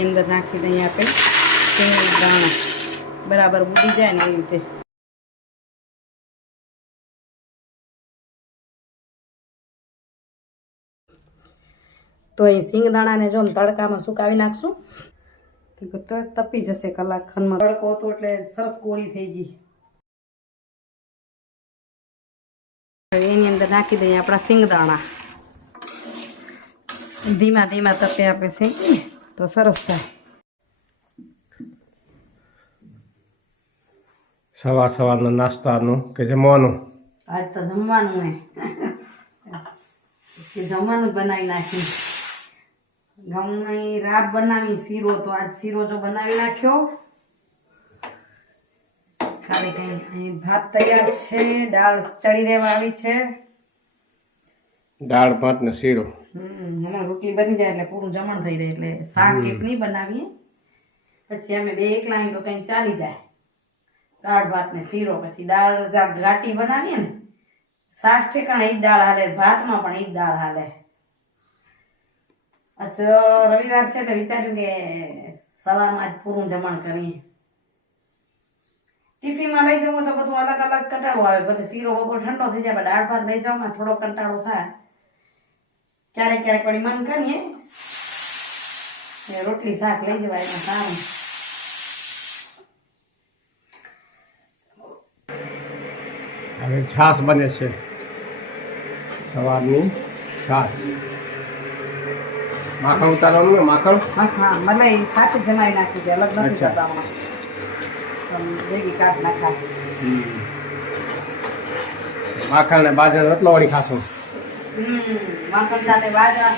એની અંદર નાખી દઈએ આપણે સિંગ દાણા બરાબર ઉડી જાય ને એવી રીતે. તો એ સિંગદાણાને જો તડકામાં સુકાવી નાખશું તપી જશે કલાક ખંડમાં. તડકો હતો એટલે સરસ કોરી થઈ ગઈ. એની અંદર નાખી દઈએ આપણા સિંગદાણા ધીમા ધીમા તપે આપણે શેકીએ તો સરસ થાય. સવાર સવારનો નાસ્તાનું કે જમવાનું? આજ તો જમવાનું હે. કે જમવાનું બનાવી નાખી ઘઉંની રાબ બનાવી શીરો તો આજ શીરો જો બનાવી નાખ્યો. ખાલી કઈ ભાત તૈયાર છે દાળ ચડી રહેવા આવી છે. દાળ ભાત ને શીરો. હમ હમણાં રોટલી બની જાય એટલે પૂરું જમણ થઈ જાય એટલે શાક એક નહીં બનાવીએ. પછી અમે બે એકલા તો કઈ ચાલી જાય. દાળ ભાત ને શીરો. પછી દાળ જા ઘાટી બનાવીએ ને શાક ઠેકાણે એ જ દાળ હાલે ભાતમાં પણ એ જ દાળ હાલે. અચ્છા રવિવાર છે એટલે વિચાર્યું કે સવારમાં આજ પૂરું જમણ કરીએ. ટિફિનમાં લઈ જવું તો બધું અલગ અલગ કંટાળો આવે. ભલે શીરો બપોર ઠંડો થઈ જાય પણ દાળ ભાત લઈ જવામાં થોડો કંટાળો થાય. ક્યારેક ક્યારેક વળી મન કરીએ. રોટલી શાક લઈ જવાય એમાં સારું. હવે છાશ બને છે. સવારની છાશ. માખણ ઉતારવાનું ને માખણ? હા મલાઈ સાથે જ જમાવી નાખી છે અલગ નથી આમ. ભેગી કાઢ નાખા માખણ ને બાજર રોટલો વળી ખાશું. માખણ સાથે બાજરા.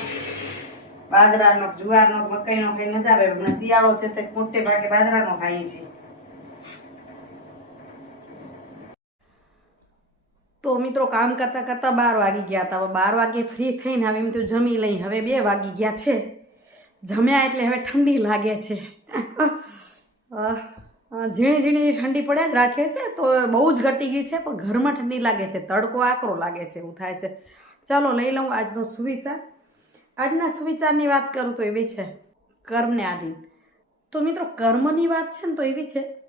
બાજરાનો જુવારનો મકાઈનો કઈ નથી આવે. શિયાળો છે તે મોટે ભાગે બાજરાનો ખાઈએ છીએ. તો મિત્રો કામ કરતાં કરતાં બાર વાગી ગયા હતા. હવે બાર વાગે ફ્રી થઈને હવે એમ તો જમી લઈ. હવે બે વાગી ગયા છે. જમ્યા એટલે હવે ઠંડી લાગે છે. ઝીણી ઝીણી ઠંડી પડ્યા જ રાખે છે. તો બહુ જ ઘટી ગઈ છે, પણ ઘરમાં ઠંડી લાગે છે. તડકો આકરો લાગે છે, એવું થાય છે. ચાલો લઈ લઉં આજનો સુવિચાર. આજના સુવિચારની વાત કરું તો એવી છે, કર્મને આધીન. તો મિત્રો, કર્મની વાત છે ને તો એવી છે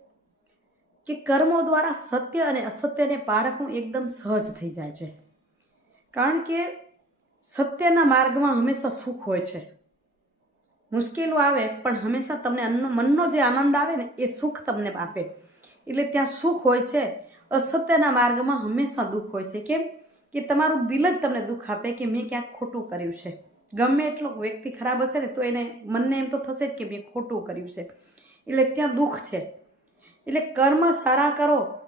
કે કર્મો દ્વારા સત્ય અને અસત્યને પારખવું એકદમ સહજ થઈ જાય છે. કારણ કે સત્યના માર્ગમાં હંમેશા સુખ હોય છે. મુશ્કેલો આવે, પણ હંમેશા તમને મનનો જે આનંદ આવે ને, એ સુખ તમને આપે. એટલે ત્યાં સુખ હોય છે, અસત્યના માર્ગમાં હંમેશા દુઃખ હોય છે. કેમ? કે તમારું દિલ જ તમને દુઃખ આપે કે મેં ક્યાંક ખોટું કર્યું છે. ગમે એટલો વ્યક્તિ ખરાબ હશે ને તો એને મનને એમ તો થશે જ કે મેં ખોટું કર્યું છે. એટલે ત્યાં દુઃખ છે. એટલે કર્મ સારા કરો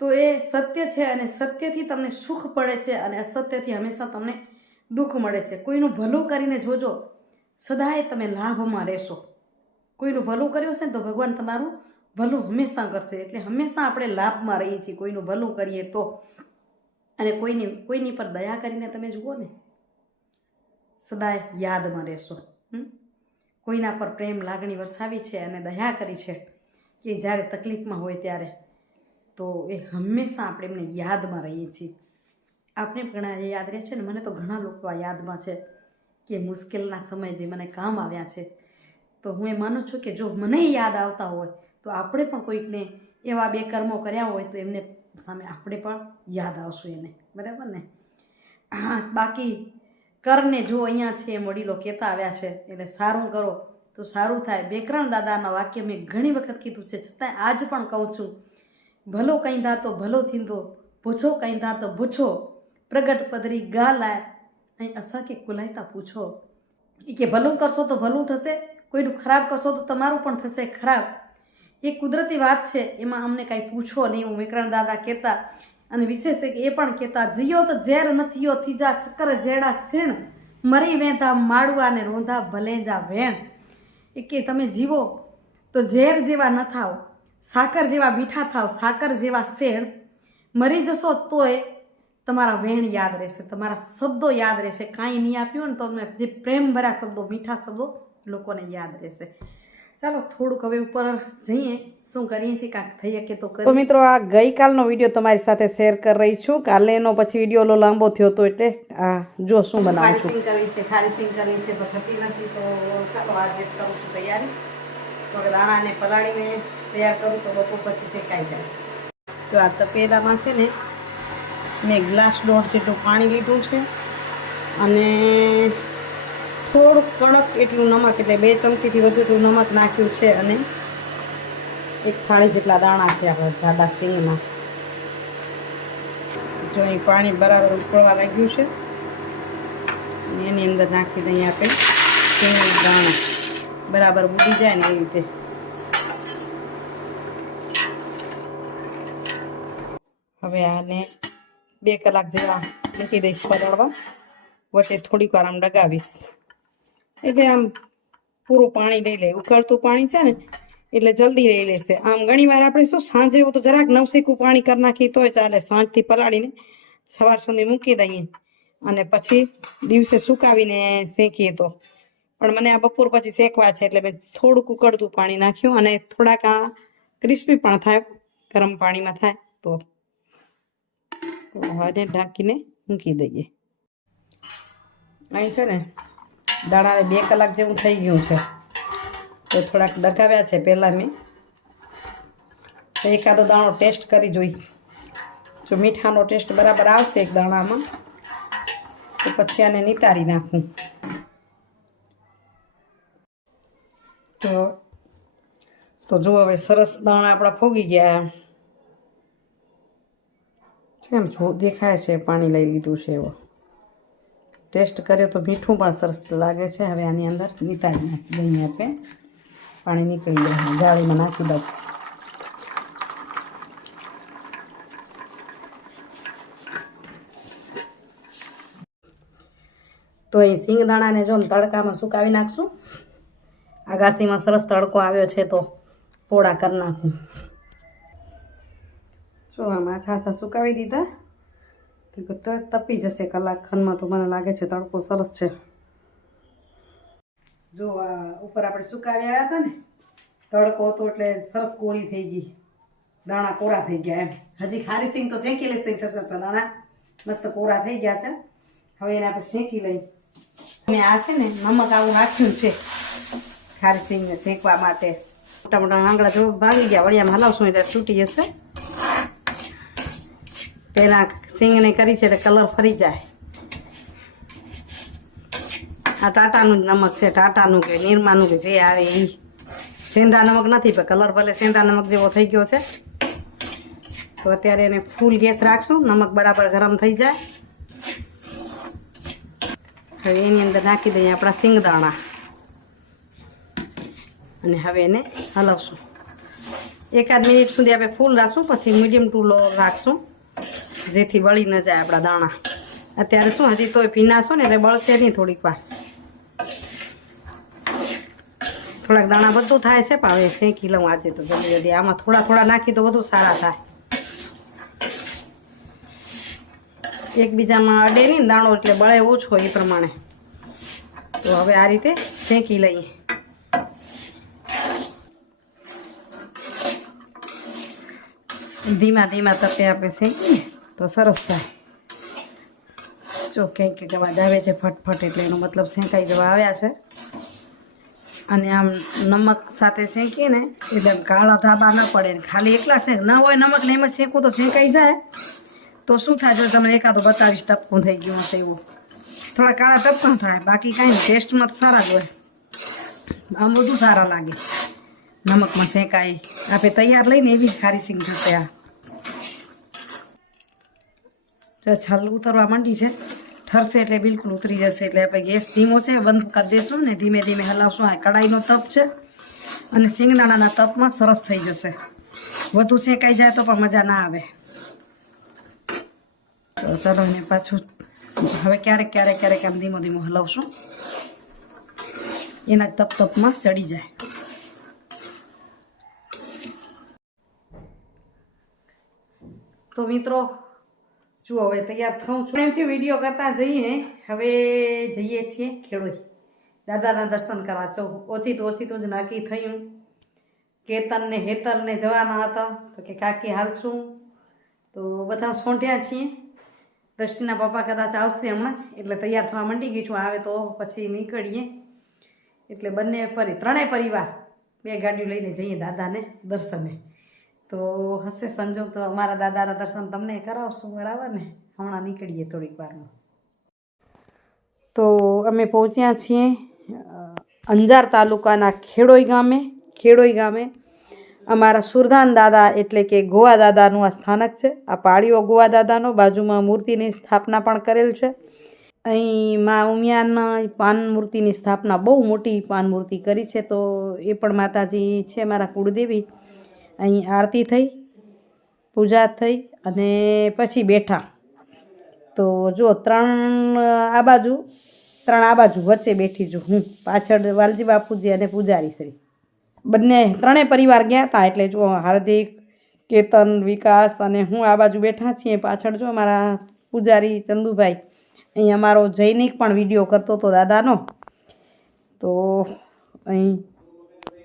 તો એ સત્ય છે અને સત્યથી તમને સુખ પડે છે અને અસત્યથી હંમેશા તમને દુઃખ મળે છે. કોઈનું ભલું કરીને જોજો, સદાય તમે લાભમાં રહેશો. કોઈનું ભલું કર્યું હશે ને તો ભગવાન તમારું ભલું હંમેશા કરશે. એટલે હંમેશા આપણે લાભમાં રહીએ છીએ કોઈનું ભલું કરીએ તો. અને કોઈની કોઈની પર દયા કરીને તમે જુઓ ને, સદાય યાદમાં રહેશો? કોઈના પર પ્રેમ લાગણી વરસાવી છે અને દયા કરી છે કે જ્યારે તકલીફમાં હોય ત્યારે, તો એ હંમેશા આપણે એમને યાદમાં રહીએ છીએ. આપણે પણ ઘણા યાદ રહે છે ને? મને તો ઘણા લોકો આ યાદમાં છે કે મુશ્કેલના સમય જે મને કામ આવ્યા છે. તો હું એ માનું છું કે જો મને યાદ આવતા હોય, તો આપણે પણ કોઈકને એવા બે કર્મો કર્યા હોય તો એમને સામે આપણે પણ યાદ આવશું એને. બરાબર ને? બાકી કરને જો અહીંયા છે એ વડીલો કહેતા આવ્યા છે, એટલે સારું કરો. તો સારું થાય. બેકરણ દાદાના વાક્ય મેં ઘણી વખત કીધું છે. છતાંય આજ પણ કહું છું. ભલો કંઈ ધા તો ભલો થીંદો પૂછો કંઈ ધા તો પૂછો પ્રગટ પદરી ગા લાય. અહીં અસા કે કુલાયતા પૂછો. એ કે ભલું કરશો તો ભલું થશે, કોઈનું ખરાબ કરશો તો તમારું પણ થશે ખરાબ. એ કુદરતી વાત છે, એમાં અમને કાંઈ પૂછો નહીં, હું વિક્રણ દાદા કહેતા. અને વિશેષ એક એ પણ કહેતા, જીયો તો ઝેર નથીયો, થીજા સકર જેડા સીણ મરી વેંધા માડવા ને રોંધા ભલેજા વેણ. એ કે, તમે જીવો તો ઝેર જેવા ન થાવ સાકર જેવા મીઠા થાવ સાકર જેવા શેણ. મરી જશો તોય તમારા વેણ યાદ રહેશે, તમારા શબ્દો યાદ રહેશે. કાંઈ નહીં આપ્યું ને તો તમે જે પ્રેમ ભર્યા શબ્દો, મીઠા શબ્દો લોકોને યાદ રહેશે. ચાલો થોડુંક હવે ઉપર જઈએ. શું કરીએ છીએ? કાંક થઈ શકે તો તો મિત્રો આ ગઈકાલનો વીડિયો તમારી સાથે શેર કરી રહી છું. કાલેનો પછી વીડિયો ઓલો લાંબો થયો હતો એટલે આ જો શું બનાવું છું. કરવી છે ફારિસિંગ સિંગ કરવી છે તો થતી નથી તો ચાલો આજે કરું છું તૈયારી. તો દાણાને પલાળીને તૈયાર કરું તો બપોર પછી શેકાઈ જાય. જો આ તપેલામાં છે ને મેં ગ્લાસ દોઢ જેટલું પાણી લીધું છે. અને થોડુંક કડક એટલું નમક, એટલે બે ચમચીથી વધુ એટલું નમક નાખ્યું છે અને એક થાળી જેટલા દાણા છે આપણે જાડા સિંગમાં જો અહીં પાણી બરાબર ઉકળવા લાગ્યું છે. એની અંદર નાખી દઈએ આપણે સિંગના દાણા બરાબર બુડી જાય ને એ રીતે. હવે આને બે કલાક જેવા મૂકી દઈશ પલાળવા વચ્ચે થોડીક વાર આમ ડગાવીશ. એટલે આમ પૂરું પાણી લઈ લે. ઉકળતું પાણી છે ને, એટલે જલ્દી લઈ લેશે આમ ઘણી વાર આપણે શું સાંજે એવું તો જરાક નવસેકું પાણી કરી નાખી તોય ચાલે, સાંજથી પલાળીને સવાર સુધી મૂકી દઈએ. અને પછી દિવસે સુકાવીને શેકીએ તો. પણ મને આ બપોર પછી શેકવા છે એટલે મેં થોડુંક ઉકળતું પાણી નાખ્યું અને થોડાક આ ક્રિસ્પી પણ થાય, ગરમ પાણીમાં થાય તો. તો હવે ઢાંકીને મૂકી દઈએ. અહીં છે ને દાણાને બે કલાક જેવું થઈ ગયું છે. તો થોડાક દગાવ્યા છે પહેલાં મેં. તો એકાદો દાણો ટેસ્ટ કરી જોઈ. જો મીઠાનો ટેસ્ટ બરાબર આવશે એક દાણામાં, તો પછી આને નિતારી નાખું. તો તો જુઓ હવે સરસ દાણા આપણા ફોગી ગયા. કેમ જો દેખાય છે પાણી લઈ લીધું છે એવો. ટેસ્ટ કર્યો તો મીઠું પણ સરસ લાગે છે. હવે આની અંદર નિતારી નાખી દઈએ આપણે. પાણી નીકળી જાય જાળીમાં નાખી દઉં. તો એ સિંગદાણાને જો તડકામાં સુકાવી નાખશું. આગાસીમાં સરસ તડકો આવ્યો છે તો પોળા કરી નાખું. શું આમાં આછા સુકાવી દીધા. તપી જશે કલાક ખંડમાં તો મને લાગે છે તડકો સરસ છે. જો આ ઉપર આપણે સુકાવી આવ્યા હતા ને, તડકો હતો એટલે સરસ કોરી થઈ ગઈ. દાણા કોરા થઈ ગયા એમ. હજી ખારી સિંગ તો શેકી લઈશ તો થશે દાણા મસ્ત કોરા થઈ ગયા છે. હવે એને આપણે શેકી લઈ. અને આ છે ને, નમક આવું નાખ્યું છે. ખારી સિંગને શેકવા માટે. મોટા મોટા આંગળા જો ભાગી ગયા, વળિયામાં હલાવશું એટલે છૂટી જશે. પહેલાં સિંગને કરી છે એટલે કલર ફરી જાય. આ ટાટાનું જ નમક છે, ટાટાનું કે નિરમાનું કે જે આવે એ સેંધા નમક નથી, પણ કલર ભલે સેંધા નમક જેવો થઈ ગયો છે. તો અત્યારે એને ફૂલ ગેસ રાખશું, નમક બરાબર ગરમ થઈ જાય. હવે એની અંદર નાખી દઈએ આપણા સિંગદાણા. અને હવે એને હલાવશું. એકાદ મિનિટ સુધી આપણે ફૂલ રાખશું, પછી મીડિયમ ટુ લો રાખશું. જેથી બળી ન જાય આપણા દાણા. અત્યારે શું, હજી તોય ભીનાશો ને એટલે બળશે નહીં થોડીક વાર. થોડાક દાણા બધું થાય છે, પણ હવે શેકી લઉં આજે તો જલ્દી જલ્દી. આમાં થોડા થોડા નાખી તો વધુ સારા થાય. એકબીજામાં અડે નહીં દાણો એટલે બળે ઓછો એ પ્રમાણે. તો હવે આ રીતે શેકી લઈએ. ધીમા ધીમા તપે આપણે શેકીએ. તો સરસ થાય. જો કંઈક કંઈક અવાજ આવે છે ફટફટ એટલે એનો મતલબ શેકાઈ જવા આવ્યા છે. અને આમ નમક સાથે શેકીએ ને એટલે કાળા ધાબા ન પડે ખાલી એકલા શેક ન હોય નમક ને એમાં શેકું તો શેકાઈ જાય. તો શું થાય જો તમને એકાદું બતાવીશ ટપકું થઈ ગયું હશે એવું. થોડા કાળા ટપકું થાય, બાકી કાંઈ ટેસ્ટમાં તો સારા જ હોય. આમ બધું સારા લાગે. નમકમાં શેકાય. આપણે તૈયાર લઈને એવી જ ખારી સિંગ થશે આ. જો છાલ ઉતરવા માંડી છે, ઠરશે એટલે બિલકુલ ઉતરી જશે એટલે આપણે ગેસ ધીમો છે બંધ કરી દઈશું ને ધીમે ધીમે હલાવશું. આ કડાઈનો તપ છે અને સિંગદાણાના તપમાં સરસ થઈ જશે. વધુ શેકાઈ જાય તો પણ મજા ના આવે. તો ચાલો એને પાછું હવે ક્યારેક ક્યારેક ક્યારેક આમ ધીમો ધીમો હલાવશું. એના તપ તપમાં ચડી જાય. તો મિત્રો જુઓ, હવે તૈયાર થઉં છું. એમથી વીડિયો કરતા જઈએ. હવે જઈએ છીએ ખેડોઈ દાદાના દર્શન કરવા. ચો ઓછી તો ઓછી તો જ નક્કી થયું. કેતન ને હેતરને જવાના હતા. તો કે, કાકી હાલશું તો બધા સોંઠ્યા છીએ. દ્રષ્ટિના પપ્પા કદાચ આવશે હમણાં જ. એટલે તૈયાર થવા માંડી ગઈ છું. આવે તો પછી નીકળીએ. એટલે બંને પરિ ત્રણેય પરિવાર બે ગાડીઓ લઈને જઈએ દાદાને દર્શને. તો હશે સંજોગ તો અમારા દાદાના દર્શન તમને કરાવશું, બરાબર ને? હમણાં નીકળીએ થોડીક વારમાં. તો અમે પહોંચ્યા છીએ અંજાર તાલુકાના ખેડોઈ ગામે ખેડોઈ ગામે. અમારા સુરધાન દાદા એટલે કે ગોવા દાદાનું આ સ્થાનક છે. આ પાળીઓ ગોવા દાદાનો, બાજુમાં મૂર્તિની સ્થાપના પણ કરેલ છે. અહીં મા ઉમિયાના પાન મૂર્તિની સ્થાપના બહુ મોટી પાન મૂર્તિ કરી છે, તો એ પણ માતાજી છે, મારા કુળદેવી. અહીં આરતી થઈ, પૂજા થઈ અને પછી બેઠા. તો જો ત્રણ આ બાજુ, ત્રણ આ બાજુ વચ્ચે બેઠી છું હું. પાછળ વાલજી બાપુજી અને પૂજારી શ્રી. બંને, ત્રણેય પરિવાર ગયા હતા એટલે જો હાર્દિક, કેતન, વિકાસ અને હું આ બાજુ બેઠા છીએ. પાછળ જો મારા પૂજારી ચંદુભાઈ, અહીં અમારો જૈનિક પણ વીડિયો કરતો હતો દાદાનો. તો અહીં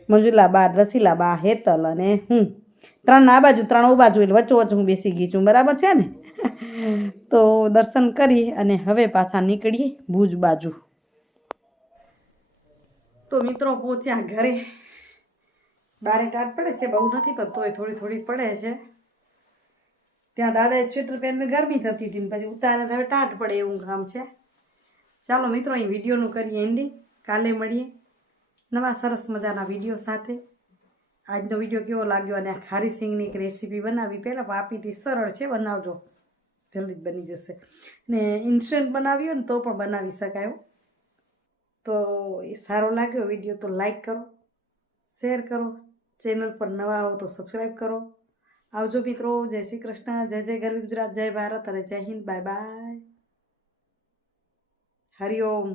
મંજુલા બા રસીલા બા હેતલ અને હું. ત્રણ આ બાજુ ત્રણ ઓ બાજુ એટલે વચ્ચો વચ્ચે હું બેસી ગઈ છું. બરાબર છે ને? તો દર્શન કરી અને હવે પાછા નીકળીએ ભુજ બાજુ. તો મિત્રો પહોંચ્યા ઘરે. બારે ટાટ પડે છે બહુ નથી પણ તોય થોડી થોડી પડે છે. ત્યાં દાદાએ સ્વેટર પહેરીને ગરમી થતી હતી પછી ઉતારે હવે ટાટ પડે એવું કામ છે. ચાલો મિત્રો અહીં વિડીયોનું કરીએ એન્ડી કાલે મળીએ. નવા સરસ મજાના વીડિયો સાથે. આજનો વીડિયો કેવો લાગ્યો અને આ ખારી સિંગની એક રેસીપી બનાવી? પહેલાં આપીથી સરળ છે, બનાવજો. જલ્દી જ બની જશે. ને ઇન્સ્ટન્ટ બનાવ્યો ને તો પણ બનાવી શકાય. તો એ સારો લાગ્યો વીડિયો તો લાઈક કરો શેર કરો ચેનલ પર નવા હો તો સબસ્ક્રાઈબ કરો. આવજો મિત્રો, જય શ્રી કૃષ્ણ, જય જય ગરવી ગુજરાત, જય ભારત અને જય હિન્દ બાય બાય હરિઓમ